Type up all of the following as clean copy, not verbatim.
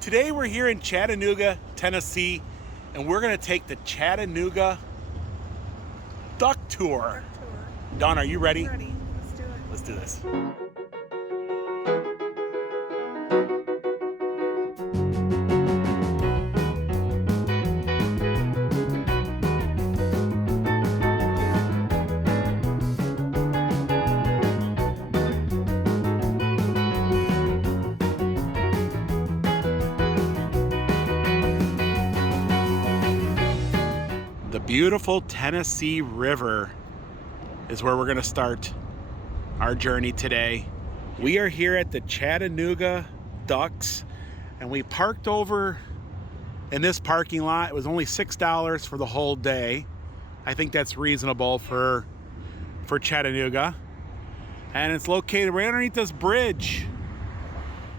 Today we're here in Chattanooga, Tennessee, and we're gonna take the Chattanooga duck tour. Dawn, are you ready? Ready. Let's do it. Let's do this. The beautiful Tennessee River is where we're going to start our journey today. We are here at the Chattanooga Ducks, and we parked over in this parking lot. It was only $6 for the whole day. I think that's reasonable for Chattanooga. And it's located right underneath this bridge.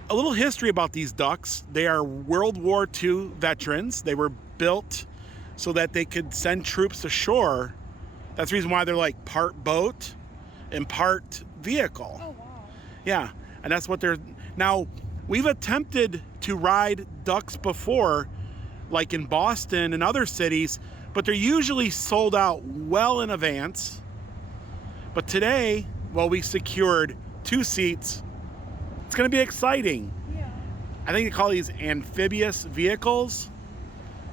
A little history about these ducks. They are World War II veterans. They were built so that they could send troops ashore. That's the reason why they're like part boat and part vehicle. Oh, wow. Yeah, and that's what they're... Now, we've attempted to ride ducks before, like in Boston and other cities, but they're usually sold out well in advance. But today, well, we secured 2 seats. It's gonna be exciting. Yeah. I think they call these amphibious vehicles,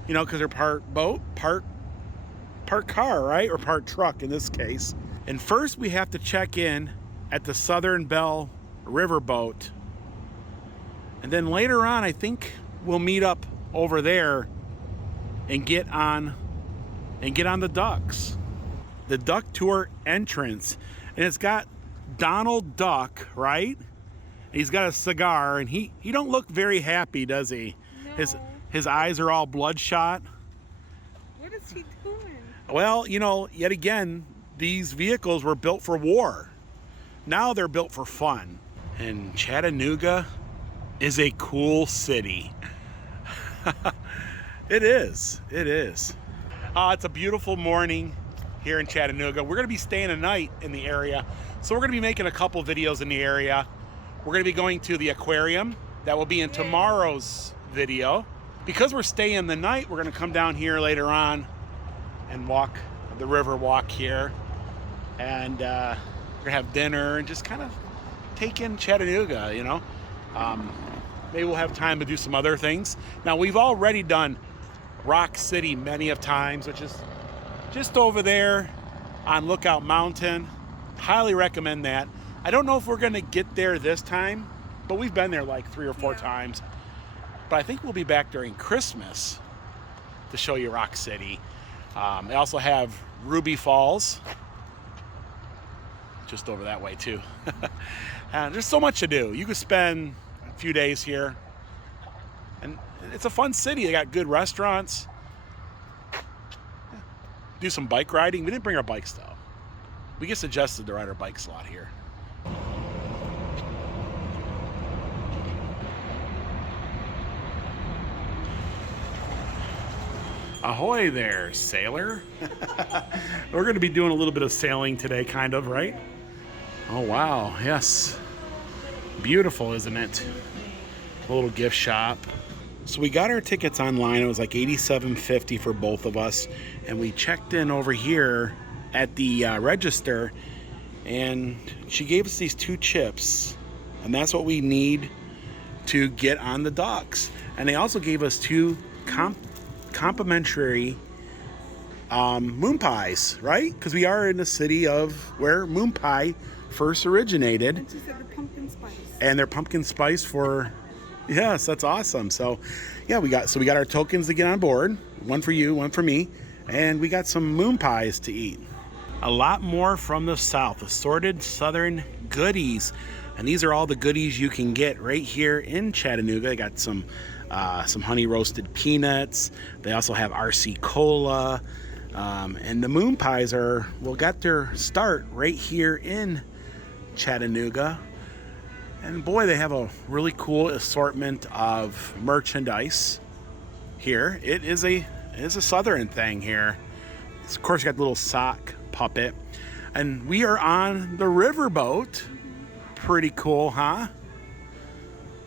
you know, because they're part boat, part car, right? Or part truck in this case. And first we have to check in at the Southern Belle riverboat. And then later on, I think we'll meet up over there and get on the ducks. The duck tour entrance. And it's got Donald Duck, right? He's got a cigar, and he don't look very happy, does he? No. His eyes are all bloodshot. What is he doing? Well, you know, yet again, these vehicles were built for war. Now they're built for fun. And Chattanooga is a cool city. It is. It is. It's a beautiful morning here in Chattanooga. We're going to be staying a night in the area. So we're going to be making a couple videos in the area. We're going to be going to the aquarium. That will be in tomorrow's video. Because we're staying the night, we're going to come down here later on and walk the river walk here. And we're going to have dinner and just kind of take in Chattanooga, you know. Maybe we'll have time to do some other things. Now, we've already done Rock City many of times, which is just over there on Lookout Mountain. Highly recommend that. I don't know if we're going to get there this time, but we've been there like 3 or 4 times. But I think we'll be back during Christmas to show you Rock City. They also have Ruby Falls, just over that way too. And there's so much to do. You could spend a few days here. And it's a fun city. They got good restaurants. Do some bike riding. We didn't bring our bikes though. We get suggested to ride our bikes a lot here. Ahoy there, sailor. We're going to be doing a little bit of sailing today, kind of, right? Oh, wow. Yes. Beautiful, isn't it? A little gift shop. So we got our tickets online. It was like $87.50 for both of us. And we checked in over here at the register. And she gave us these 2 chips. And that's what we need to get on the docks. And they also gave us 2 complimentary moon pies, right? Because we are in the city of where moon pie first originated. And she said the pumpkin spice. And they're pumpkin spice for... Yes, that's awesome. So, yeah, we got our tokens to get on board. One for you, one for me. And we got some moon pies to eat. A lot more from the south. Assorted southern goodies. And these are all the goodies you can get right here in Chattanooga. They got some honey roasted peanuts. They also have RC Cola. And the moon pies got their start right here in Chattanooga. And boy, they have a really cool assortment of merchandise here. It is a southern thing here. It's, of course, you got the little sock puppet. And we are on the riverboat. Pretty cool, huh?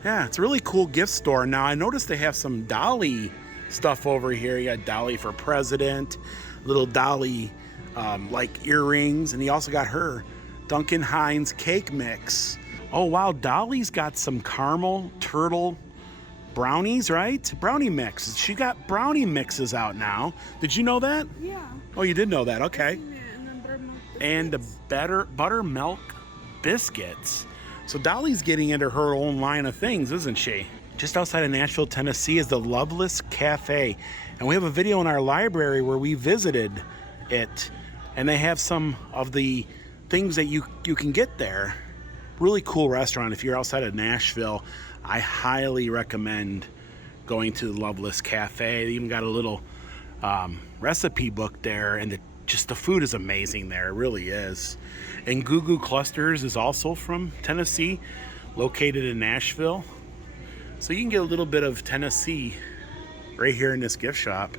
Yeah, it's a really cool gift store. Now, I noticed they have some Dolly stuff over here. You got Dolly for President, little Dolly like earrings, and he also got her Duncan Hines cake mix. Oh, wow, Dolly's got some caramel turtle brownies, right? Brownie mix. She got brownie mixes out now. Did you know that? Yeah. Oh, you did know that. Okay. And then buttermilk And the buttermilk biscuits. So Dolly's getting into her own line of things, isn't she? Just outside of Nashville, Tennessee is the Loveless Cafe. And we have a video in our library where we visited it. And they have some of the things that you can get there. Really cool restaurant. If you're outside of Nashville, I highly recommend going to the Loveless Cafe. They even got a little recipe book there, and just the food is amazing there. It really is. And Goo Goo Clusters is also from Tennessee, located in Nashville. So you can get a little bit of Tennessee right here in this gift shop.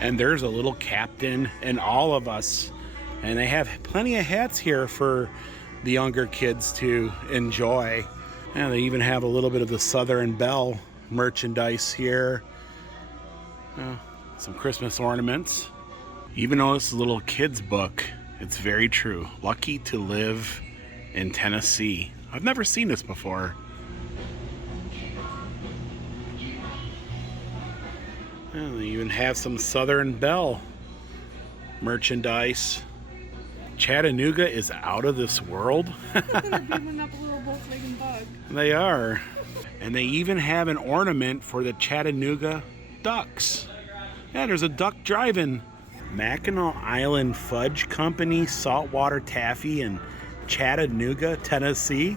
And there's a little captain and all of us. And they have plenty of hats here for the younger kids to enjoy. And they even have a little bit of the Southern Belle merchandise here. Some Christmas ornaments. Even though it's a little kid's book, it's very true. Lucky to live in Tennessee. I've never seen this before. And they even have some Southern Belle merchandise. Chattanooga is out of this world. They're beaming up a little Volkswagen Bug. They are. And they even have an ornament for the Chattanooga Ducks. Yeah, there's a duck driving. Mackinac Island Fudge Company, saltwater taffy in Chattanooga, Tennessee.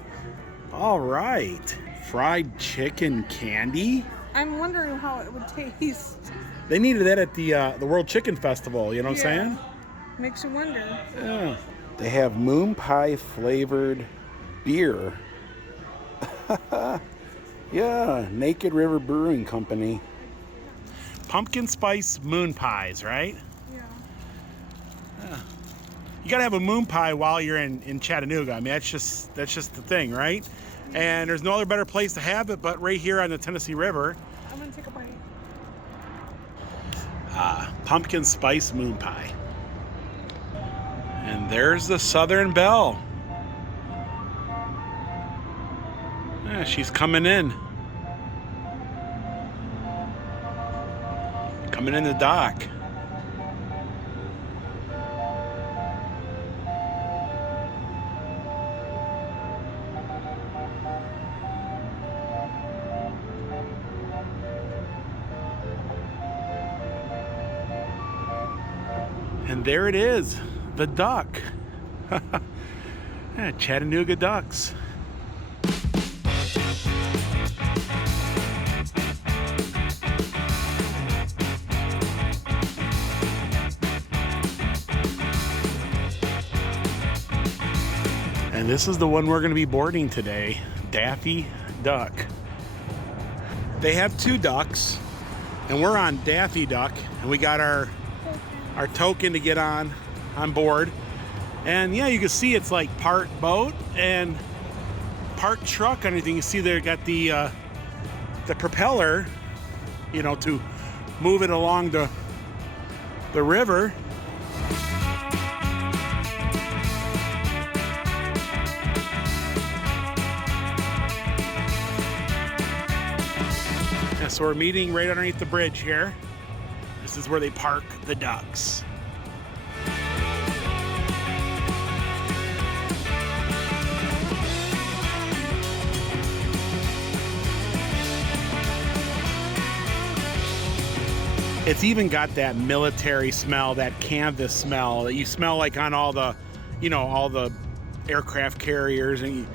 All right. Fried chicken candy. I'm wondering how it would taste. They needed that at the World Chicken Festival, you know what I'm saying? Makes you wonder. Yeah. They have moon pie flavored beer. Yeah, Naked River Brewing Company. Pumpkin spice moon pies, right? Yeah. You gotta have a moon pie while you're in Chattanooga. I mean, that's just the thing, right? And there's no other better place to have it but right here on the Tennessee River. I'm gonna take a bite. Pumpkin spice moon pie. And there's the Southern Belle. Yeah, she's coming in. Coming in the dock. And there it is, the duck. Yeah, Chattanooga Ducks. And this is the one we're going to be boarding today, Daffy Duck. They have two ducks, and we're on Daffy Duck, and we got our token to get on board. And yeah, you can see it's like part boat and part truck. Anything you see there, got the propeller, you know, to move it along the river. Yeah, so we're meeting right underneath the bridge here. This is where they park the ducks. It's even got that military smell, that canvas smell that you smell like on all the, you know, all the aircraft carriers. And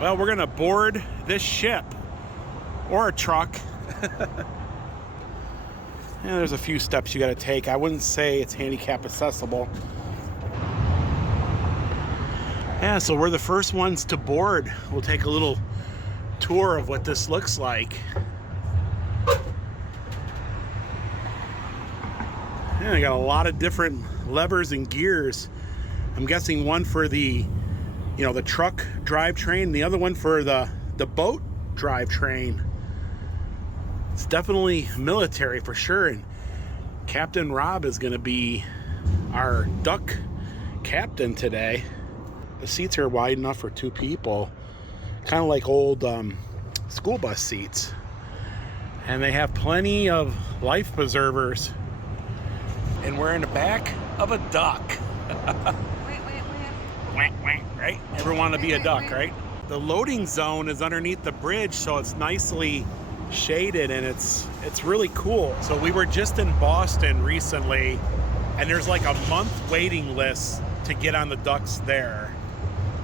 well, we're gonna board this ship or a truck. Yeah, there's a few steps you gotta take. I wouldn't say it's handicap accessible. Yeah, so we're the first ones to board. We'll take a little tour of what this looks like. Yeah, they got a lot of different levers and gears I'm guessing one for the, you know, the truck drivetrain, the other one for the boat drivetrain. It's definitely military for sure. And Captain Rob is going to be our duck captain today. The seats are wide enough for 2 people, kind of like old school bus seats. And they have plenty of life preservers. And we're in the back of a duck. Whack, whack, right? Everyone want to be a duck, right? The loading zone is underneath the bridge, so it's nicely shaded and it's really cool. So we were just in Boston recently, and there's like a month waiting list to get on the ducks there.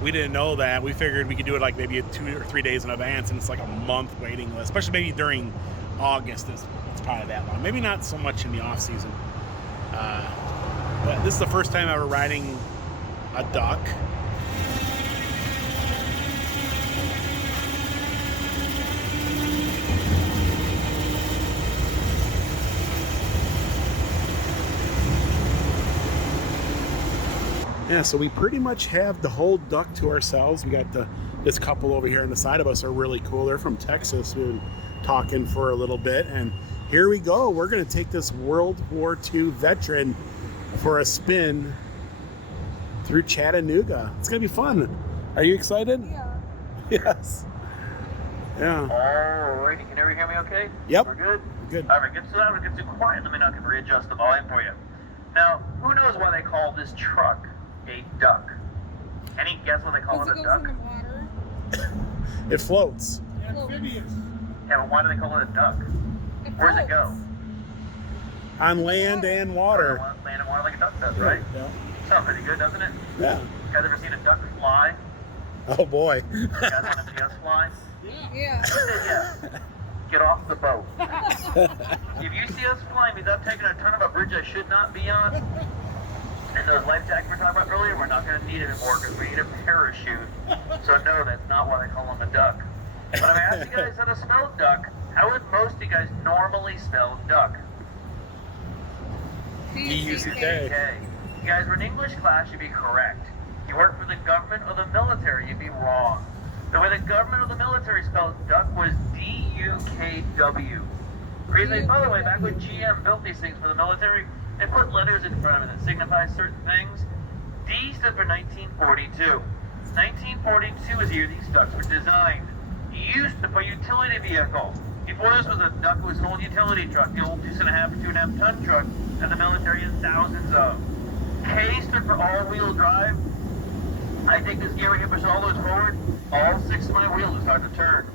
We didn't know that. We figured we could do it like maybe 2 or 3 days in advance, and it's like a month waiting list, especially maybe during August. It's probably that long. Maybe not so much in the off season. But this is the first time ever riding a duck. Yeah, so we pretty much have the whole duck to ourselves. We got this couple over here on the side of us are really cool. They're from Texas. We've been talking for a little bit, and here we go. We're gonna take this World War II veteran for a spin through Chattanooga. It's gonna be fun. Are you excited? Yeah. Yes. Yeah. Alrighty, can everyone hear me okay? Yep. We're good? Good. Alright, get so that gets too quiet. Let me know. I can readjust the volume for you. Now, who knows why they call this truck a duck? Any guess what they call it a duck? In the water. It floats. Amphibious. Yeah, but why do they call it a duck? Where does it go? On land and water. Land and water like a duck does, right? Yeah. Sounds pretty good, doesn't it? Yeah. You guys ever seen a duck fly? Oh boy. You guys want to see us fly? Yeah. Yeah. Get off the boat. If you see us flying, means I'm taking a turn of a bridge I should not be on. And those life jackets we were talking about earlier, we're not going to need it anymore because we need a parachute. So no, that's not why they call them a duck. But I'm asking you guys how to spell duck. How would most of you guys normally spell duck? D-U-C-K. Okay. You guys were in English class, you'd be correct. You work for the government or the military, you'd be wrong. The way the government or the military spelled duck was D-U-K-W. Reason, by the way, back when GM built these things for the military, they put letters in front of it that signify certain things. D stood for 1942. 1942 is the year these ducks were designed. Used for utility vehicle. Before this was a duck, it was an old utility truck, the old 2.5 or 2.5 ton truck that the military has thousands of. K stood for all-wheel drive. I take this gear right here, push all those forward. All 6 of my wheels will start to turn.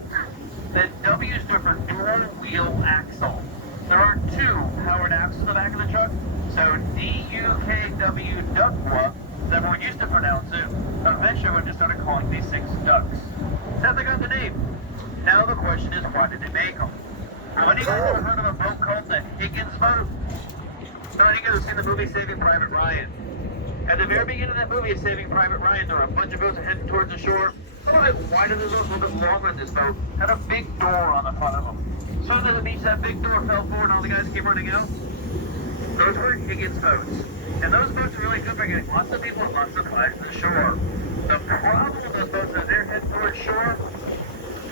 The W stood for dual-wheel axle. There are 2 powered axles in the back of the truck, so D-U-K-W duck-wa, as everyone used to pronounce it. Eventually, everyone just started calling these things ducks. That's how they got the name. Now the question is, why did they make them? Have any of you guys ever heard of a boat called the Higgins boat? How many of you guys have seen the movie Saving Private Ryan? At the very beginning of that movie, Saving Private Ryan, there were a bunch of boats heading towards the shore. A little bit wider than this, a little bit longer than this boat. Had a big door on the front of them. As soon as the beach, that big door fell forward and all the guys came running out. Those were Higgins boats. And those boats are really good for getting lots of people and lots of supplies to the shore. The problem with those boats is they're heading towards shore.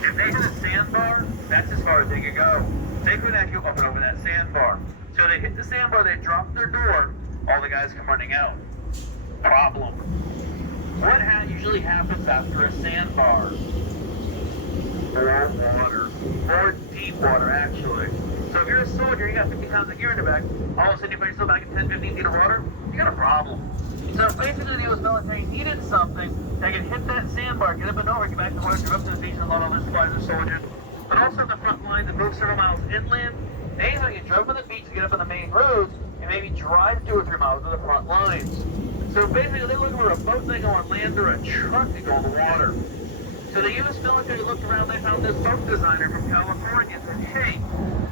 If they hit a sandbar, that's as far as they could go. They couldn't actually go up and over that sandbar. So they hit the sandbar, they drop their door, all the guys come running out. Problem. What usually happens after a sandbar? More water. More deep water, actually. So if you're a soldier, you got 50 pounds of gear in the back, all of a sudden you put yourself back in 10, 15 feet of water, you got a problem. So basically the U.S. military needed something that could hit that sandbar, get up and over, get back to water, get up to the beach and load all their supplies and soldiers. But also the front lines and move several miles inland. They even get drove from the beach to get up on the main roads and maybe drive 2 or 3 miles to the front lines. So basically they're looking for a boat that can go on land or a truck to go on the water. So the U.S. military looked around, they found this boat designer from California and said, hey,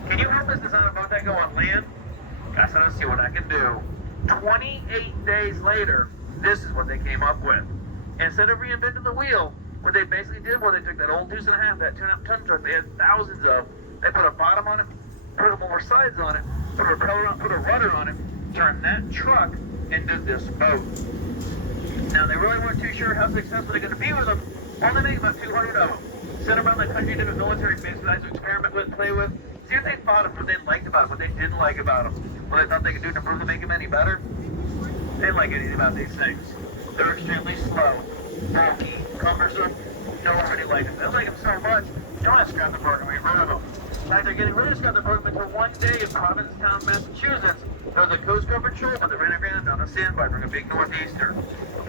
can you help us design a boat that can go on land? I said, I'll see what I can do. 28 days later, this is what they came up with. Instead of reinventing the wheel, what they basically did was they took that old 2.5, that 2.5 ton truck they had thousands of, they put a bottom on it, put more sides on it, put a propeller on, put a rudder on it, turned that truck into this boat. Now, they really weren't too sure how successful they're going to be with them. Only make about 200 of them. Sent around the country to the military bases to experiment with, play with. See what they thought of, what they liked about them, what they didn't like about them. What they thought they could do to improve to make them any better. They didn't like anything about these things. They're extremely slow, bulky, cumbersome. No one really liked them. They like them so much, you don't want to scrap the program, get rid of them. In fact, they're getting rid of scrap the program until one day in Provincetown, Massachusetts, there was a Coast Guard patrolman that ran aground down a sandbar during a big northeaster.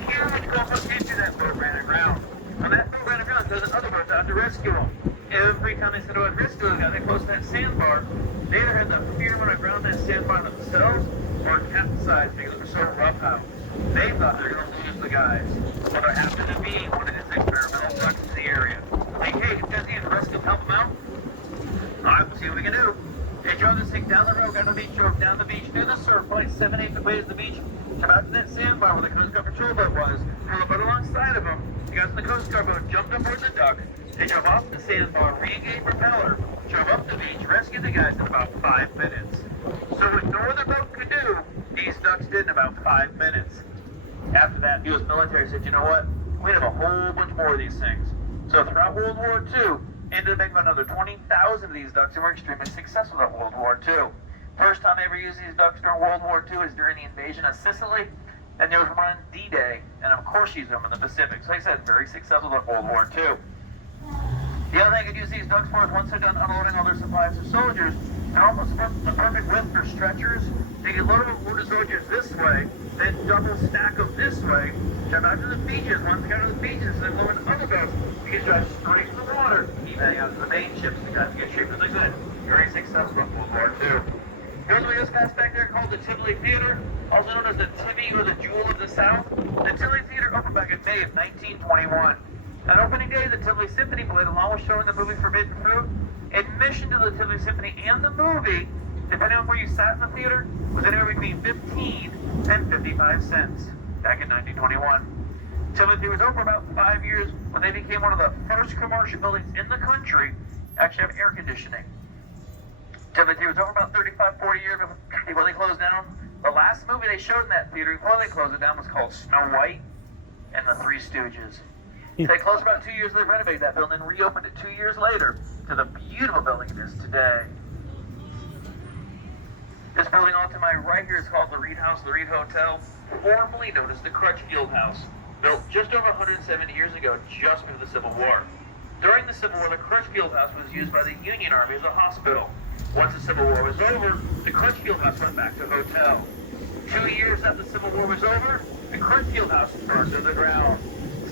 Huge Gulf into that boat ran aground. When that boat ran aground, there was another boat out to rescue him. Every time they said about rescue the guy, they close to that sandbar, they either had the fear when aground that sandbar themselves or capsized because it was so rough out. They thought they were going to lose the guys. Well, there happened to be one of his experimental ducks in the area. Like, hey, you guys need to rescue them, help them out? Alright, we'll see what we can do. They drove this thing down the road, got on the beach, drove down the beach, through the surf, probably 7/8 of the way to the beach, came out to that sandbar where the Coast Guard patrol boat was, pulled a boat alongside of them. He got in the Coast Guard boat, jumped on board the duck. They drove off the sandbar, re-engaged propeller, drove up the beach, rescued the guys in about 5 minutes. So what no other boat could do, these ducks did in about 5 minutes. After that, the U.S. military said, you know what? We have a whole bunch more of these things. So throughout World War II, ended up making about another 20,000 of these ducks and were extremely successful at World War II. First time they ever used these ducks during World War II is during the invasion of Sicily, and there was one on D-Day, and of course used them in the Pacific. So like I said, very successful at World War II. The other thing they could use these ducks for is once they're done unloading all their supplies of soldiers, they're almost the perfect width for stretchers. They can load up wounded soldiers this way, then double stack them this way, drive out to the beaches. Once they go to the beaches, then load in other boats. You can drive straight to the water, keep heading out to the main ships to guys get shaped as they could. Very successful in World War II. Here's what we just passed back there called the Tivoli Theater, also known as the Tivy or the Jewel of the South. The Tivoli Theater opened back in May of 1921. On opening day, the Tivoli Symphony played along with showing the movie Forbidden Fruit. Admission to the Tivoli Symphony and the movie, depending on where you sat in the theater, was anywhere between 15 and 55 cents back in 1921. Tivoli Theater was open for about 5 years when they became one of the first commercial buildings in the country to actually have air conditioning. Tivoli Theater was open about 35-40 years before they closed down. The last movie they showed in that theater before they closed it down was called Snow White and the Three Stooges. They closed about 2 years, they renovated that building and reopened it 2 years later to the beautiful building it is today. This building on to my right here is called the Reed House, the Reed Hotel, formerly known as the Crutchfield House, built just over 170 years ago, just before the Civil War. During the Civil War, the Crutchfield House was used by the Union Army as a hospital. Once the Civil War was over, the Crutchfield House went back to hotel. 2 years after the Civil War was over, the Crutchfield House burned to the ground.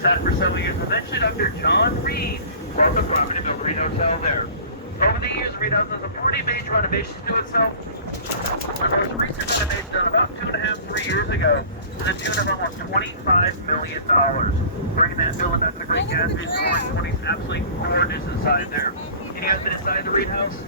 Sat for several years. Eventually, Dr. John Reed bought the property and built the Reed Hotel there. Over the years, the Reed House has a pretty major renovations to itself. The most recent renovation done about 2.5-3 years ago to the tune of almost $25 million. Bringing that building back to the Great Gatsby's roaring 20s, absolutely gorgeous inside there. And you guys been inside the Reed House?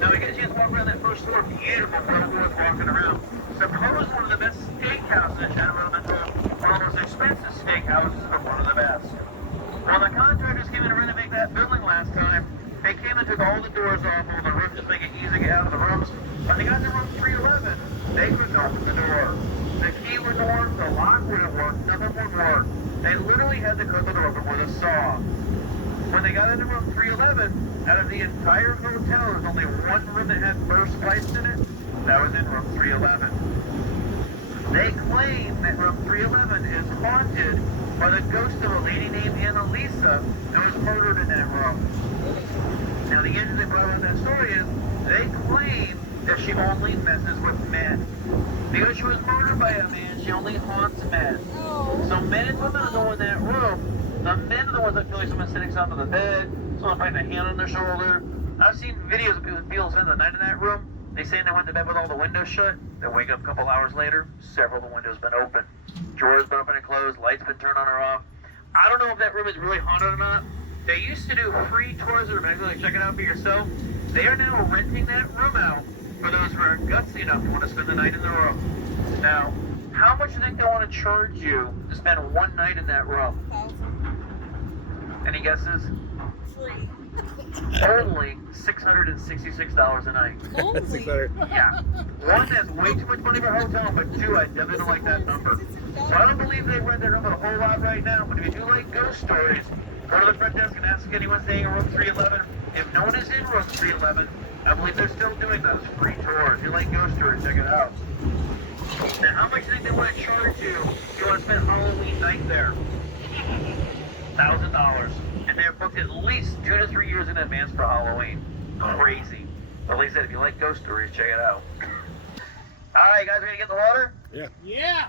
Now we get a chance to walk around that first floor. Beautiful photos walking around. Supposed one of the best steakhouses in Chattanooga. One of the most expensive steakhouses, but one of the best. When the contractors came in to renovate that building last time, they came and took all the doors off, all the rooms, just make it easy to get out of the rooms. When they got to room 311, they couldn't open the door. The key wouldn't work, the lock wouldn't work, nothing would work. They literally had to cut the door open with a saw. When they got into room 311, out of the entire hotel, there was only one room that had burst pipes in it. That was in room 311. They claim that room 311 is haunted by the ghost of a lady named Annalisa that was murdered in that room. Now the engine they brought out that story is, they claim that she only messes with men. Because she was murdered by a man, she only haunts men. So men and women go in that room. The men are the ones that feel like someone's sitting on the bed, someone putting a hand on their shoulder. I've seen videos of people spend the night in that room. They say they went to bed with all the windows shut. They wake up a couple hours later, several of the windows been open. Drawers been open and closed, lights been turned on or off. I don't know if that room is really haunted or not. They used to do free tours of the room, like check it out for yourself. They are now renting that room out for those who are gutsy enough to want to spend the night in the room. Now, how much do you think they want to charge you to spend one night in that room? 1,000. Any guesses? Free. Only $666 a night. Only. Yeah. One, that's way too much money for a hotel, but two, I definitely don't like that number. So I don't believe they rent their room a whole lot right now, but if you do like ghost stories, go to the front desk and ask if anyone's staying in room 311. If no one is in room 311, I believe they're still doing those free tours. If you like ghost stories, check it out. Now, how much do you think they want to charge you if you want to spend Halloween night there? $1,000. And they're booked at least 2 to 3 years in advance for Halloween. Crazy. But like I said, if you like ghost stories, check it out. Alright, guys, ready to get in the water? Yeah. Yeah.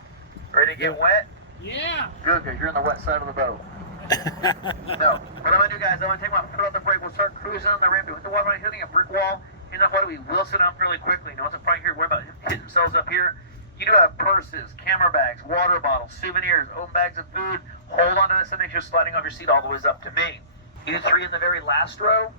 Ready to get wet? Yeah. Good, because you're on the wet side of the boat. So, what I'm going to do, guys, I'm going to take my foot off the brake. We'll start cruising on the ramp. With the water hitting a brick wall, in the water, we will sit down fairly quickly. No one's probably here worry about hitting themselves up here. You do have purses, camera bags, water bottles, souvenirs, own bags of food. Hold on to this and make sure you're sliding off your seat all the way up to me. You three in the very last row,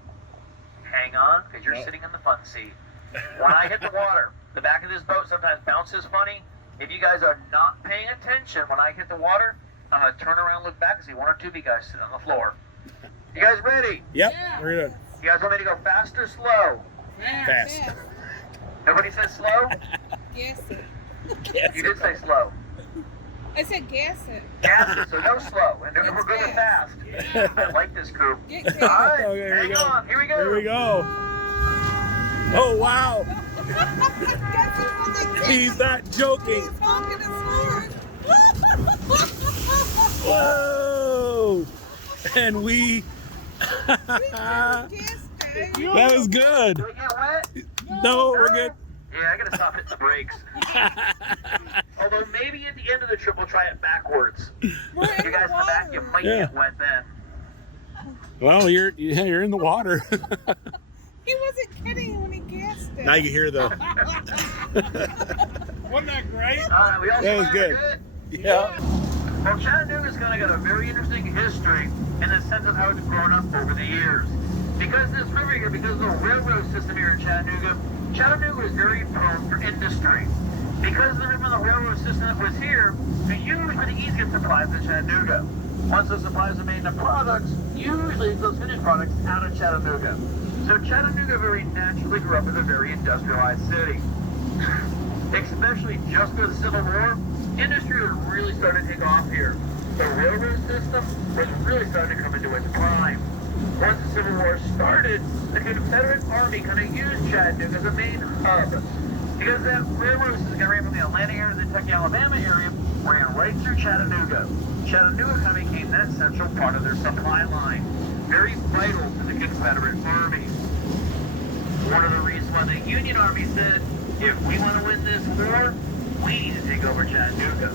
hang on, because you're sitting in the fun seat. When I hit the water, the back of this boat sometimes bounces funny. If you guys are not paying attention when I hit the water, I'm going to turn around and look back and see 1 or 2 of you guys sitting on the floor. You guys ready? Yep. Yeah. We're good. You guys want me to go fast or slow? Fast. Nobody says slow? Guess it. You did say slow. I said guess it. Gas it, so no slow. And we're going fast. I like this crew. Get All gas. right, Okay, here we hang go. on. Here we go. Here we go. Oh, wow. He's not joking. He's honking his horn. Whoa. And we... Guess it. That was good. Do we get wet? No, we're good. Yeah, I gotta stop hitting the brakes. Although maybe at the end of the trip we'll try it backwards. We're in You guys in the back, you might Yeah. get wet then. Well, you're in the water. He wasn't kidding when he guessed it. Now you can hear the... Wasn't that great? We all That was swear good. Yeah. Well, Chattanooga's kind of got a very interesting history in the sense of how it's grown up over the years. Because this river here, because of the railroad system here in Chattanooga, Chattanooga is very prone for industry. Because of the river and the railroad system that was here, they usually were the easiest supplies in Chattanooga. Once those supplies are made into products, usually those finished products out of Chattanooga. So Chattanooga very naturally grew up as a very industrialized city. Especially just through the Civil War, industry was really starting to take off here. The railroad system was really starting to come into its prime. Once the Civil War started, the Confederate Army kind of used Chattanooga as a main hub. Because that railroad system ran from the Atlanta area to the Kentucky, Alabama area, ran right through Chattanooga. Chattanooga kind of became that central part of their supply line. Very vital to the Confederate Army. One of the reasons why the Union Army said, if we want to win this war, we need to take over Chattanooga.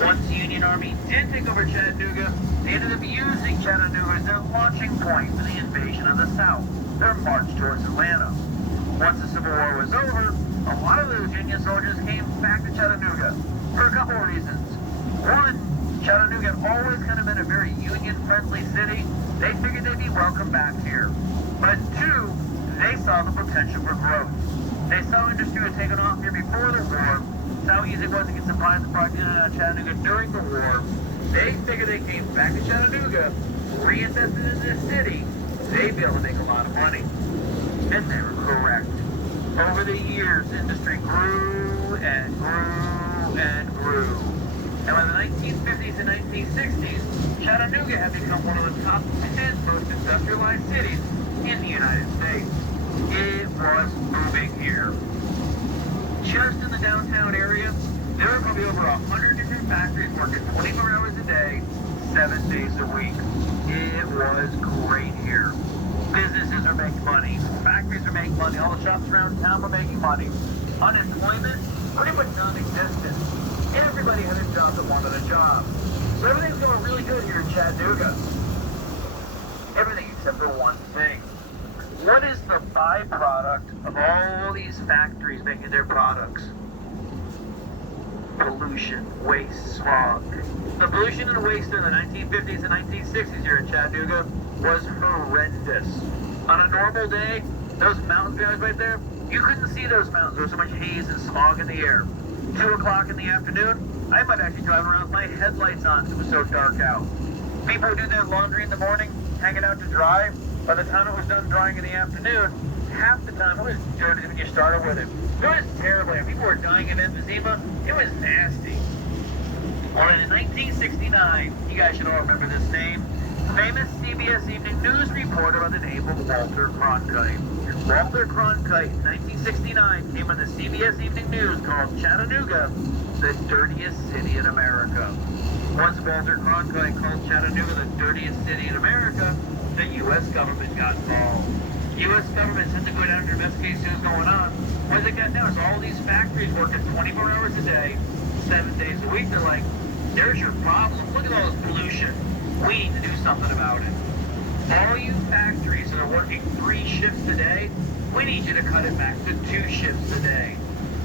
Once the Union Army did take over Chattanooga, they ended up using Chattanooga as their launching point for the invasion of the South, their march towards Atlanta. Once the Civil War was over, a lot of those Union soldiers came back to Chattanooga for a couple of reasons. One, Chattanooga had always kind of been a very Union-friendly city. They figured they'd be welcome back here. But two, they saw the potential for growth. They saw industry was taken off here before the war, saw how easy it was to get supplies and products in and out of Chattanooga during the war. They figured they came back to Chattanooga, reinvested in this city, they'd be able to make a lot of money. And they were correct. Over the years, industry grew and grew and grew. And by the 1950s and 1960s, Chattanooga had become one of the top 10 most industrialized cities in the United States. It was booming here. Just in the downtown area, there were probably over 100 different factories working 24 hours a day, 7 days a week. It was great here. Businesses are making money, factories are making money, all the shops around town were making money. Unemployment, pretty much non-existent. Everybody had a job that wanted a job. So everything's going really good here in Chattanooga. Everything except for one thing. What is the byproduct of all these factories making their products? Pollution, waste, smog. The pollution and waste in the 1950s and 1960s here in Chattanooga was horrendous. On a normal day, those mountains behind us right there, you couldn't see those mountains. There was so much haze and smog in the air. 2 o'clock in the afternoon, I might actually drive around with my headlights on because it was so dark out. People would do their laundry in the morning, hang it out to dry. By the time it was done drying in the afternoon, half the time it was dirty when you started with it. It was terrible. People were dying of emphysema. It was nasty. Well, in 1969, you guys should all remember this name, famous CBS Evening News reporter by the name of Walter Cronkite. Walter Cronkite in 1969 came on the CBS Evening News called Chattanooga, the dirtiest city in America. Once Walter Cronkite called Chattanooga the dirtiest city in America, the U.S. government got involved. The U.S. government sent to go down to investigate what was going on. What they got now is all these factories working 24 hours a day, 7 days a week. They're like, there's your problem. Look at all this pollution. We need to do something about it. All you factories that are working 3 shifts a day, we need you to cut it back to 2 shifts a day.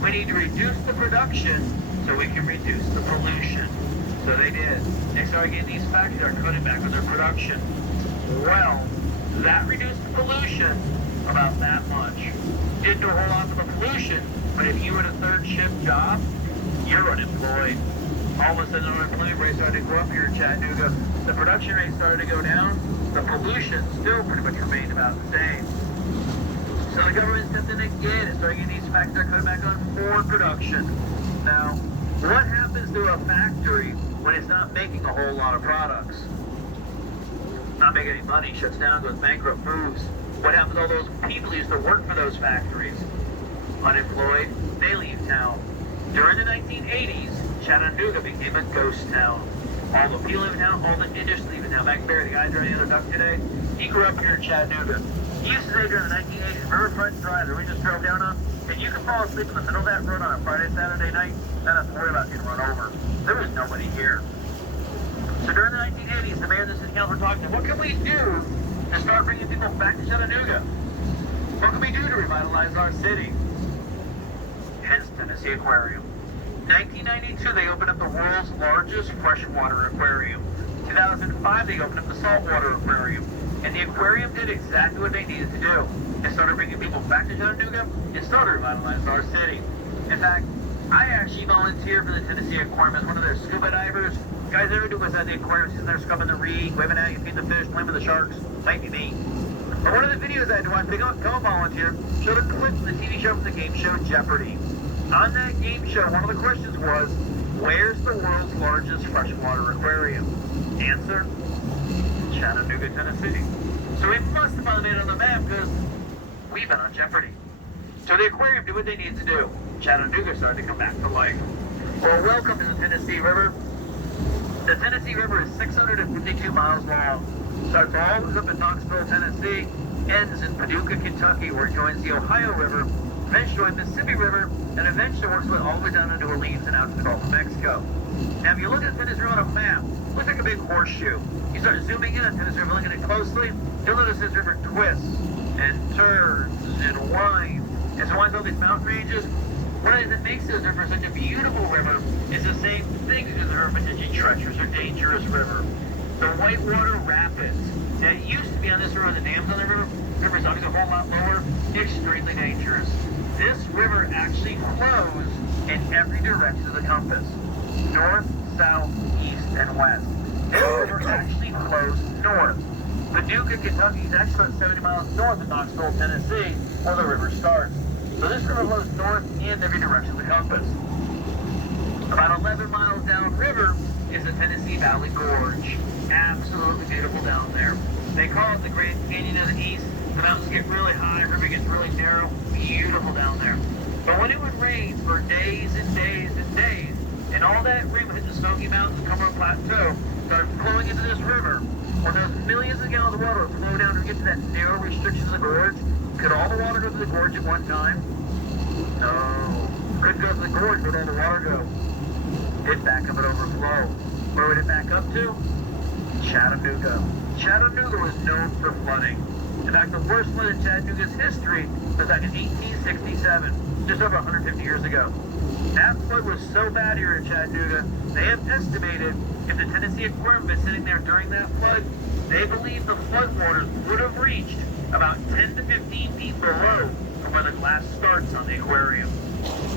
We need to reduce the production so we can reduce the pollution. So they did. They started getting these factories that are cutting back on their production. Well, that reduced the pollution about that much. Didn't do a whole lot for the pollution, but if you had a 3rd shift job, you're unemployed. All of a sudden, the unemployment rate started to go up here in Chattanooga. The production rate started to go down. The pollution still pretty much remained about the same. So the government stepped in again and started getting these factories coming back on more production. Now, what happens to a factory when it's not making a whole lot of products? Not making any money, shuts down, goes bankrupt, moves. What happens to all those people who used to work for those factories? Unemployed, they leave town. During the 1980s, Chattanooga became a ghost town. All the people in town, all the industry leaving town. Back there, the guy driving the other duck today, he grew up here in Chattanooga. He used to say during the 1980s, Riverfront Drive that we just drove down on, and you could fall asleep in the middle of that road on a Friday, Saturday night, not have to worry about getting run over. There was nobody here. So during the 1980s, the mayor and the city council were talking, what can we do to start bringing people back to Chattanooga? What can we do to revitalize our city? Hence Tennessee Aquarium. 1992, they opened up the world's largest freshwater aquarium. 2005, they opened up the saltwater aquarium. And the aquarium did exactly what they needed to do. It started bringing people back to Chattanooga. It started revitalizing our city. In fact, I actually volunteered for the Tennessee Aquarium as one of their scuba divers. Guys ever do what's at the aquarium, sitting there scrubbing the reef, waving at you, feeding the fish, playing with the sharks? Might be me. But one of the videos I had to watch, become a volunteer, showed a clip from the TV show from the game show Jeopardy! On that game show, one of the questions was, where's the world's largest freshwater aquarium? Answer, Chattanooga, Tennessee. So we must have finally made it on the map because we've been on Jeopardy! So the aquarium did what they needed to do. Chattanooga started to come back to life. Well, welcome to the Tennessee River. The Tennessee River is 652 miles long. Starts all the way up in Knoxville, Tennessee, ends in Paducah, Kentucky, where it joins the Ohio River, eventually joins the Mississippi River, and eventually works its way all the way down to New Orleans and out to the Gulf of Mexico. Now, if you look at the Tennessee River on a map, it looks like a big horseshoe. You start zooming in on Tennessee River, looking at it closely, you'll notice this river twists and turns and winds. And so winds all these mountain ranges. One of the things that makes this river such a beautiful river is the same thing as the river, such a treacherous or dangerous river. The Whitewater Rapids that used to be on this river, the dams on the river's obviously a whole lot lower, extremely dangerous. This river actually flows in every direction of the compass. North, south, east, and west. This river actually flows north. Paducah, Kentucky is actually about 70 miles north of Knoxville, Tennessee, where the river starts. So this river flows north in every direction of the compass. About 11 miles downriver is the Tennessee Valley Gorge. Absolutely beautiful down there. They call it the Grand Canyon of the East. The mountains get really high, the river gets really narrow. Beautiful down there. But when it would rain for days and days and days, and all that rain would hit the Smoky Mountains and Cumberland Plateau, start flowing into this river, when those millions of gallons of water would flow down to get to that narrow restriction of the gorge, could all the water go to the gorge at one time? No. Couldn't go to the gorge, where'd all the water go? It'd back up and overflow. Where would it back up to? Chattanooga. Chattanooga was known for flooding. In fact, the worst flood in Chattanooga's history was back in 1867, just over 150 years ago. That flood was so bad here in Chattanooga, they have estimated if the Tennessee Aquarium had been sitting there during that flood, they believe the floodwaters would have reached about 10 to 15 feet below from where the glass starts on the aquarium.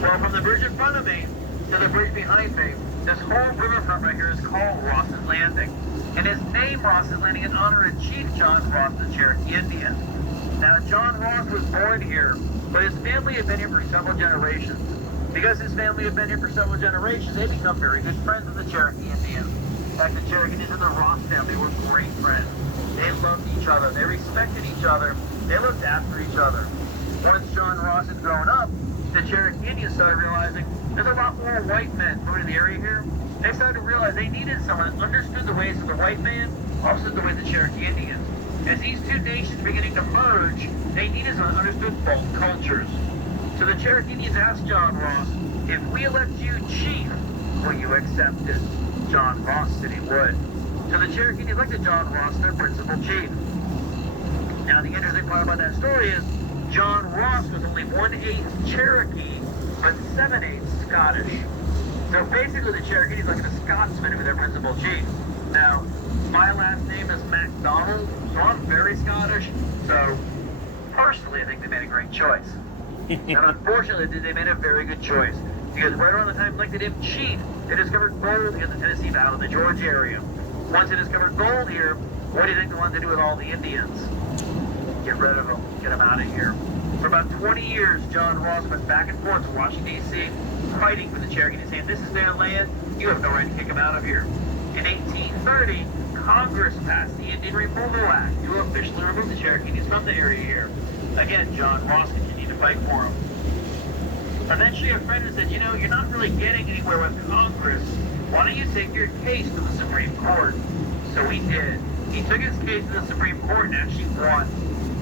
Well, from the bridge in front of me to the bridge behind me, this whole riverfront right here is called Ross's Landing. And it's named Ross's Landing in honor of Chief John Ross, the Cherokee Indian. Now, John Ross was born here, but his family had been here for several generations. Because his family had been here for several generations, they become very good friends with the Cherokee Indians. In fact, the Cherokee Indians and the Ross family were great friends. They loved each other. They respected each other. They looked after each other. Once John Ross had grown up, the Cherokee Indians started realizing there's a lot more white men moving to the area here. They started to realize they needed someone that understood the ways of the white man, also the ways of the Cherokee Indians. As these two nations were beginning to merge, they needed someone that understood both cultures. So the Cherokee Indians asked John Ross, if we elect you chief, will you accept it? John Ross said he would. So the Cherokee Indians elected John Ross their principal chief. Now the interesting part about that story is John Ross was only 1/8 Cherokee, but 7/8 Scottish. So basically the Cherokee Indians elected a Scotsman to be their principal chief. Now, my last name is MacDonald, so I'm very Scottish, so personally I think they made a great choice. And unfortunately, they made a very good choice. Because right around the time they elected him chief, they discovered gold in the Tennessee Valley, the Georgia area. Once they discovered gold here, what do you think they wanted to do with all the Indians? Get rid of them, get them out of here. For about 20 years, John Ross went back and forth to Washington, D.C., fighting for the Cherokee Indians, saying, this is their land, you have no right to kick them out of here. In 1830, Congress passed the Indian Removal Act to officially remove the Cherokee Indians from the area here. Again, John Ross continued to fight for them. Eventually, a friend said, you know, you're not really getting anywhere with Congress. Why don't you take your case to the Supreme Court? So he did. He took his case to the Supreme Court and actually won.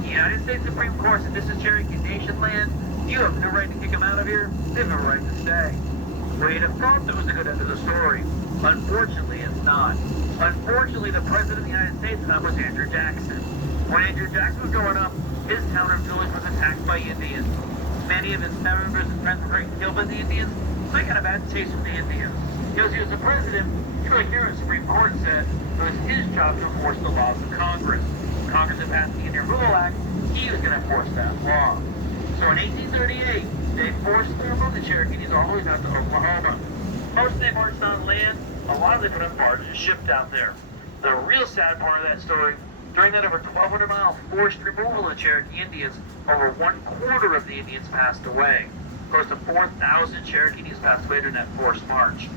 The United States Supreme Court said, this is Cherokee Nation land. You have no right to kick them out of here. They have no right to stay. Well, you'd have thought that was a good end of the story. Unfortunately, it's not. Unfortunately, the President of the United States then was Andrew Jackson. When Andrew Jackson was growing up, his town of village was attacked by Indians. Many of his family members and friends were killed by the Indians, so he got a bad taste from the Indians. Because he was the president, he really here at the Supreme Court said it was his job to enforce the laws of Congress. Congress had passed the Indian Removal Act, he was going to enforce that law. So in 1838, they forced to remove the Cherokee Indians all the way down to Oklahoma. Most of them marched on land, a lot of them put on barges and shipped out there. The real sad part of that story, during that over 1,200-mile forced removal of the Cherokee Indians, over 1/4 of the Indians passed away. Close to 4,000 Cherokee Indians passed away during that forced march.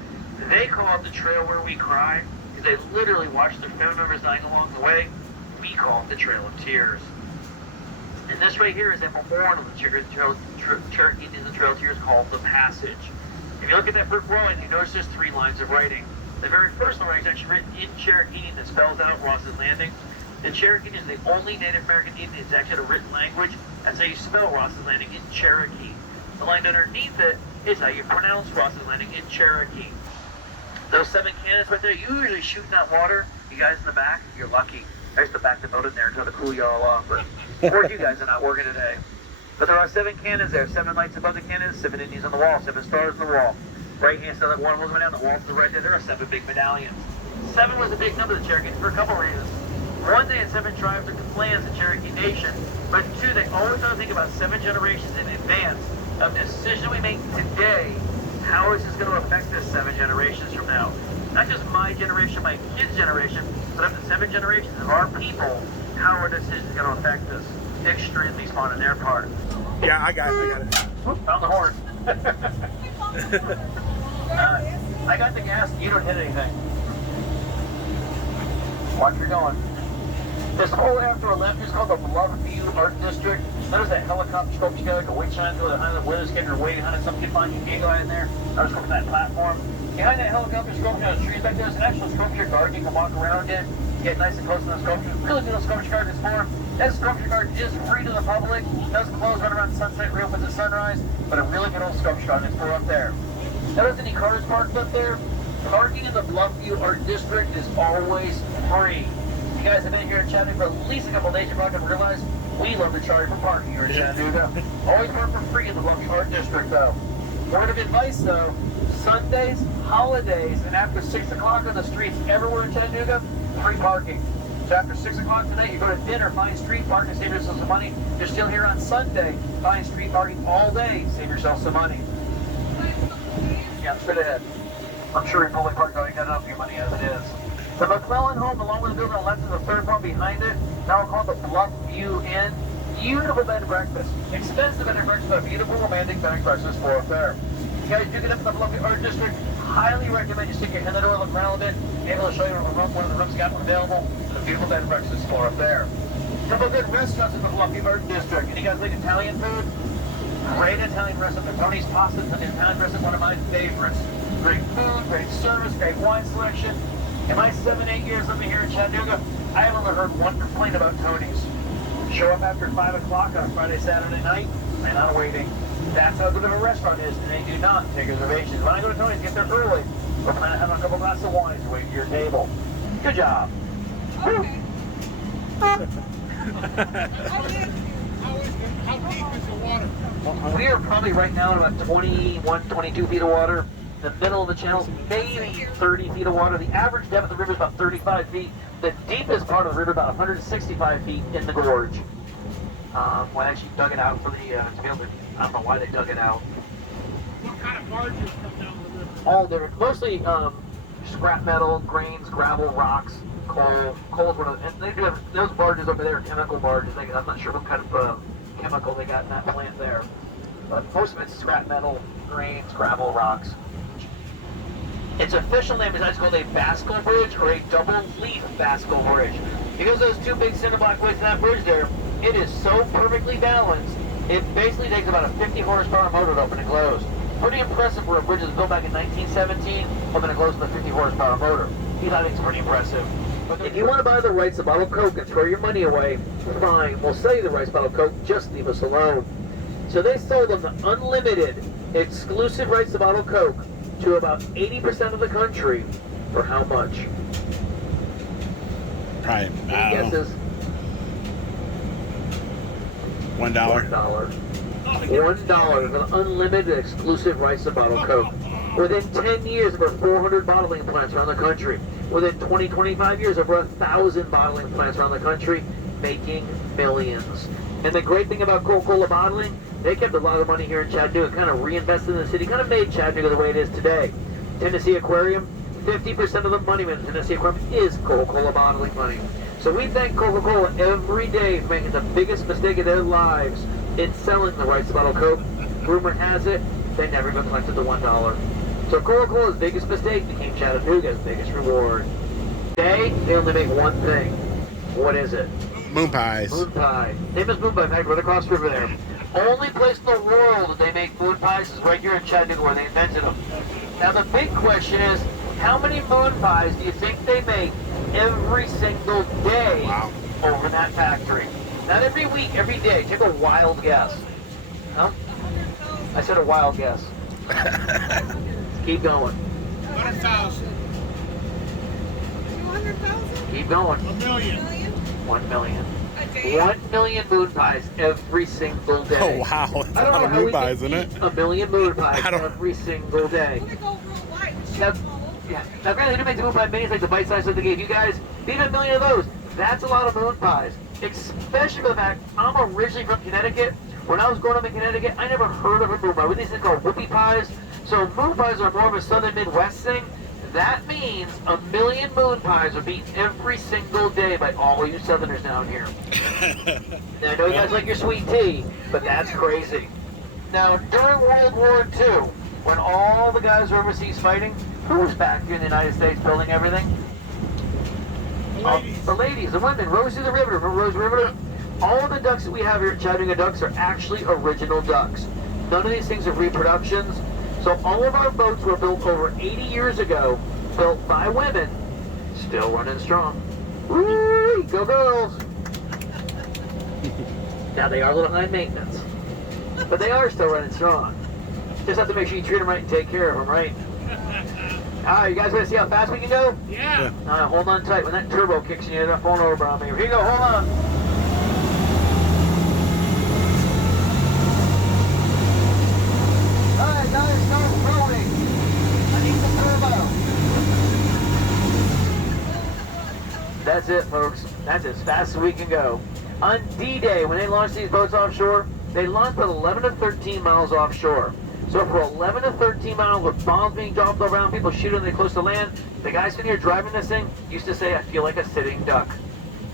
They call it the Trail Where We Cry, because they literally watched their family members dying along the way. We call it the Trail of Tears. And this right here is a memorial of the Cherokee Indians, the Trail of Tears, called The Passage. If you look at that brick wall, you notice there's 3 lines of writing. The very first line is actually written in Cherokee that spells out Ross's Landing. The Cherokee is the only Native American Indian that's actually had a written language. That's how you spell Ross's Landing in Cherokee. The line underneath it is how you pronounce Ross's Landing in Cherokee. Those 7 cannons right there, usually shooting that water. You guys in the back, you're lucky. I used to back the boat in there until to cool you all off. But poor you guys are not working today. But there are 7 cannons there, 7 lights above the cannons, 7 Indians on the wall, 7 stars on the wall. Right hand side, that one was down, the wall to the right there are 7 big medallions. 7 was a big number to the Cherokees for a couple reasons. One, they had 7 tribes or clans in Cherokee Nation, but 2, they always had to think about 7 generations in advance of the decision we make today. How is this going to affect us 7 generations from now? Not just my generation, my kids' generation, but up to 7 generations of our people. How are decisions going to affect us? Extremely smart on their part. Yeah, I got it. Oh, found the horn. I got the gas, you don't hit anything. Watch you're going. This whole after a left is called the Bluffview Art District. Notice that helicopter sculpture together, like a witch hunt, behind the windows, getting her way behind it. Something fun, you can't go out in there. I was going to that platform. Behind that helicopter sculpture, there's trees back there. There's an actual sculpture garden. You can walk around it, get nice and close to the sculpture. Really good sculpture garden is for. That sculpture garden is free to the public. It does close right around sunset, reopens at sunrise, but a really good old sculpture garden is for up there. Notice any cars parked up there? Parking in the Bluffview Art District is always free. You guys have been here in Chattanooga for at least a couple of days. You're probably going to realize we love to charge for parking here in Chattanooga. Always park for free in the Bluffview Art District, though. Word of advice, though, Sundays, holidays, and after 6 o'clock on the streets everywhere in Chattanooga, free parking. So after 6 o'clock tonight, you go to dinner, find street parking, save yourself some money. You're still here on Sunday, find street parking all day, save yourself some money. Yeah, straight ahead. I'm sure you're fully parked out, you got enough of your money as it is. The McClellan home, along with the building on the left, is the third one behind it. Now called the Bluffview Inn. Beautiful bed and breakfast. Expensive bed and breakfast, but a beautiful romantic bed and breakfast for up there. You guys do get up in the Fluffy Art District. Highly recommend you stick your head in the door, look around a bit. Maybe I'll show you one of the rooms got one available. There's a beautiful bed and breakfast floor up there. A couple of good restaurants in the Fluffy Art District. And you guys like Italian food? Great Italian restaurant. The Tony's Pasta Italian restaurant, one of my favorites. Great food, great service, great wine selection. In my 7-8 years living here in Chattanooga, I have only heard one complaint about Tony's. Show up after 5 o'clock on a Friday, Saturday night, and I'm waiting. That's how good of a restaurant is, and they do not take reservations. When I go to Tony's, get there early. We're planning on having a couple glasses of wine to wait for your table. Good job. Okay. How deep is the water? We are probably right now at about 21, 22 feet of water. The middle of the channel, maybe 30 feet of water. The average depth of the river is about 35 feet. The deepest part of the river about 165 feet in the gorge. When I actually dug it out for the, to be able to, I don't know why they dug it out. What kind of barges come down the river? All different, mostly scrap metal, grains, gravel, rocks, coal. Coal's one of them, and they do have, those barges over there are chemical barges. I'm not sure what kind of chemical they got in that plant there. But most of it's scrap metal, grains, gravel, rocks. Its official name is actually called a Baskel Bridge or a double leaf Baskel Bridge. Because those two big cinder block weights in that bridge there, it is so perfectly balanced, it basically takes about a 50 horsepower motor to open and close. Pretty impressive for a bridge that was built back in 1917, open and close with a 50 horsepower motor. I think it's pretty impressive. If you want to buy the rights to bottle Coke and throw your money away, fine, we'll sell you the rights to bottle Coke, just leave us alone. So they sold them the unlimited, exclusive rights to bottle Coke to about 80% of the country for how much? Right. Any guesses? $1. $1. $1 for the unlimited exclusive rights to bottle Coke. Within 10 years, over 400 bottling plants around the country. Within 25 years, over 1,000 bottling plants around the country, making millions. And the great thing about Coca-Cola bottling, they kept a lot of money here in Chattanooga, kind of reinvested in the city, kind of made Chattanooga the way it is today. Tennessee Aquarium, 50% of the money in Tennessee Aquarium is Coca-Cola bottling money. So we thank Coca-Cola every day for making the biggest mistake of their lives in selling the rights to bottle Coke. Rumor has it, they never even collected the $1. So Coca-Cola's biggest mistake became Chattanooga's biggest reward. Today, they only make one thing. What is it? Moon pies. Moon pie. Famous moon pie factory right across the river there. Only place in the world that they make moon pies is right here in Chattanooga where they invented them. Now the big question is, how many moon pies do you think they make every single day over that factory? Not every week, every day. Take a wild guess. Huh? I said a wild guess. Keep going. 100,000. 200,000? Keep going. $1 million. 1 million. A day? 1 million moon pies every single day. Oh, wow. That's a lot of moon pies, isn't it? A million moon pies every single day. Let me go worldwide and ship Now, them all over. yeah. Now, granted, they do make the moon pie minis like the bite size that they gave you guys. Beat a million of those. That's a lot of moon pies. Especially for the fact I'm originally from Connecticut. When I was growing up in Connecticut, I never heard of a moon pie. We these things called whoopie pies. So moon pies are more of a southern Midwest thing. That means a million moon pies are beaten every single day by all you southerners down here. Now, I know you guys like your sweet tea, but that's crazy. Now, during World War II, when all the guys were overseas fighting, who was back here in the United States building everything? The ladies, the women, Rosie the Riveter. Remember Rosie the Riveter? All of the ducks that we have here at Chattanooga Ducks are actually original ducks. None of these things are reproductions. So all of our boats were built over 80 years ago, built by women, still running strong. Woo! Go girls! Now they are a little high maintenance, but they are still running strong. Just have to make sure you treat them right and take care of them, right? Alright, you guys want to see how fast we can go? Yeah. Alright, hold on tight. When that turbo kicks in, you're not falling over on me. Here you go, hold on. Alright, guys, start rolling. I need some turbo. That's it, folks. That's as fast as we can go. On D-Day, when they launched these boats offshore, they launched about 11 to 13 miles offshore. So for 11 to 13 miles with bombs being dropped around, people shooting they close to land, the guys sitting here driving this thing used to say, I feel like a sitting duck.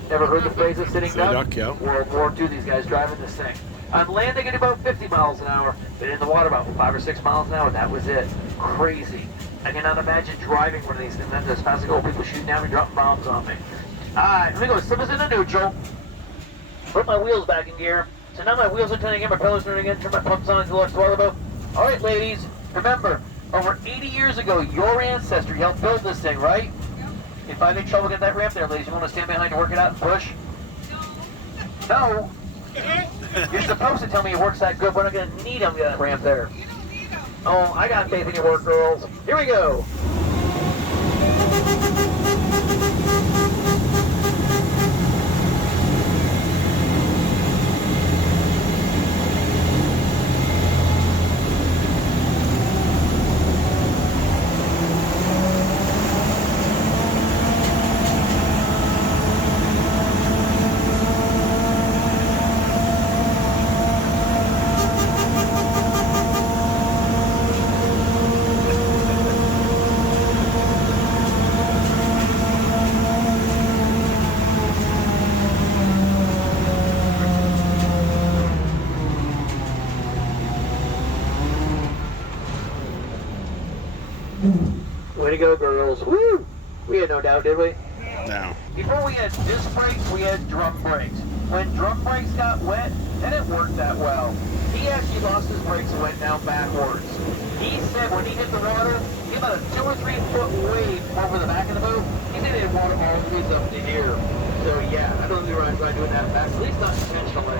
Ever heard the phrase of sitting duck? Duck, yeah. World War II, these guys driving this thing. On land, they get about 50 miles an hour, but in the water, about 5 or 6 miles an hour. That was it. Crazy. I cannot imagine driving one of these things. That's as fast as go. People shooting at me, dropping bombs on me. Alright, let me go. Slip us into neutral. Put my wheels back in gear. So now my wheels are turning in, my propellers turning in, turn my pumps on to the throttle boat. Alright, ladies, remember, over 80 years ago, your ancestor helped build this thing, right? If I make trouble getting that ramp there, ladies, you want to stand behind and work it out and push? No. You're supposed to tell me it works that good, but I'm going to need them to get that ramp there. You don't need them. Oh, I got faith in your work, girls. Here we go. Way to go, girls. Woo! We had no doubt, did we? No. Before we had disc brakes, we had drum brakes. When drum brakes got wet, it didn't work that well. He actually lost his brakes and went down backwards. He said when he hit the water, he had about a 2 or 3 foot wave over the back of the boat. He said it had water all the way up to here. So yeah, I don't think we're trying doing that fast, at least not intentionally.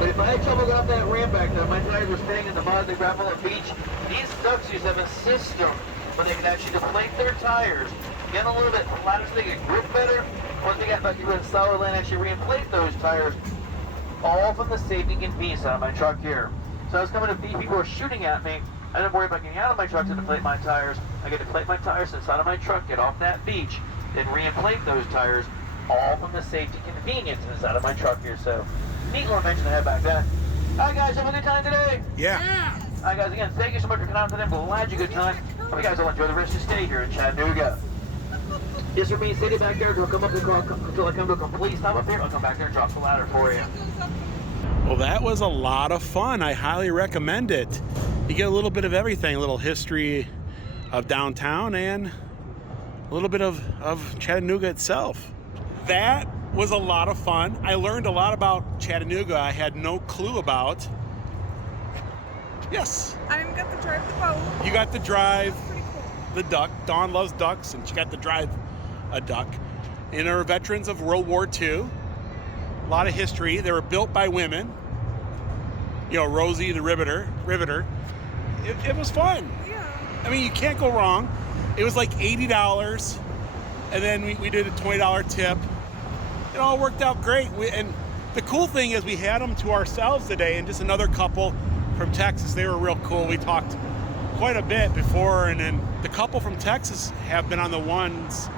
But if I had trouble going up that ramp back there, my tires were staying in the bottom of the gravel at the beach. These ducks used to have a system where they could actually deflate their tires, get a little bit flatter so they could grip better. Once they got back to solid land, actually reinflate those tires, all from the safety and convenience out of my truck here. So I was coming to beat people were shooting at me. I didn't worry about getting out of my truck to deflate my tires. I could deflate my tires inside of my truck, get off that beach, then reinflate those tires, all from the safety and convenience inside of my truck here. So neat little invention I had back then. All right, guys, have a good time today. Yeah. All right, guys, again, thank you so much for coming out today. I'm glad you had a good time. Hope you guys all enjoy the rest of your stay here in Chattanooga. This will be stay back there until I come to a complete stop up here. I'll come back there and drop the ladder for you. Well, that was a lot of fun. I highly recommend it. You get a little bit of everything, a little history of downtown and a little bit of Chattanooga itself. That was a lot of fun. I learned a lot about Chattanooga I had no clue about. Yes. I didn't get to drive the boat. You got to drive Pretty cool. the duck. Dawn loves ducks, and she got to drive a duck. And are veterans of World War II. A lot of history. They were built by women. You know, Rosie the Riveter. It was fun. Yeah. I mean, you can't go wrong. It was like $80, and then we did a $20 tip. It all worked out great. And the cool thing is we had them to ourselves today, and just another couple from Texas. They were real cool. We talked quite a bit before, and then the couple from Texas have been on the ones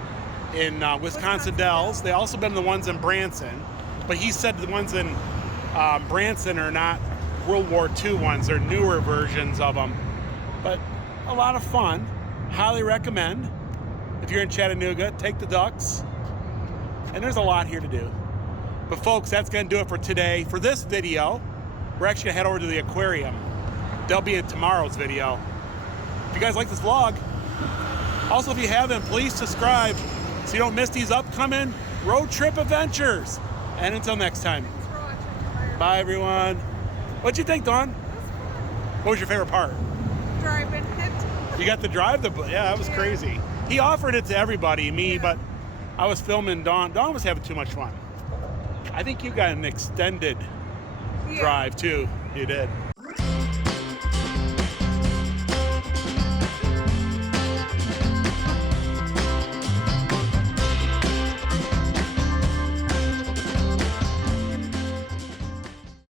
in Wisconsin Dells. They also been the ones in Branson, but he said the ones in Branson are not World War II ones. They're newer versions of them, but a lot of fun. Highly recommend. If you're in Chattanooga, take the ducks, and there's a lot here to do. But folks, that's going to do it for today. For this video, we're actually going to head over to the aquarium. They'll be in tomorrow's video. If you guys like this vlog, also if you haven't, please subscribe so you don't miss these upcoming road trip adventures. And until next time, Thanks for watching. bye everyone. What'd you think, Dawn? What was your favorite part? Driving it. You got to drive the, yeah, that was Yeah. crazy. He offered it to everybody, me, Yeah. but I was filming Dawn. Dawn was having too much fun. I think you got an extended Yeah. drive too. You did.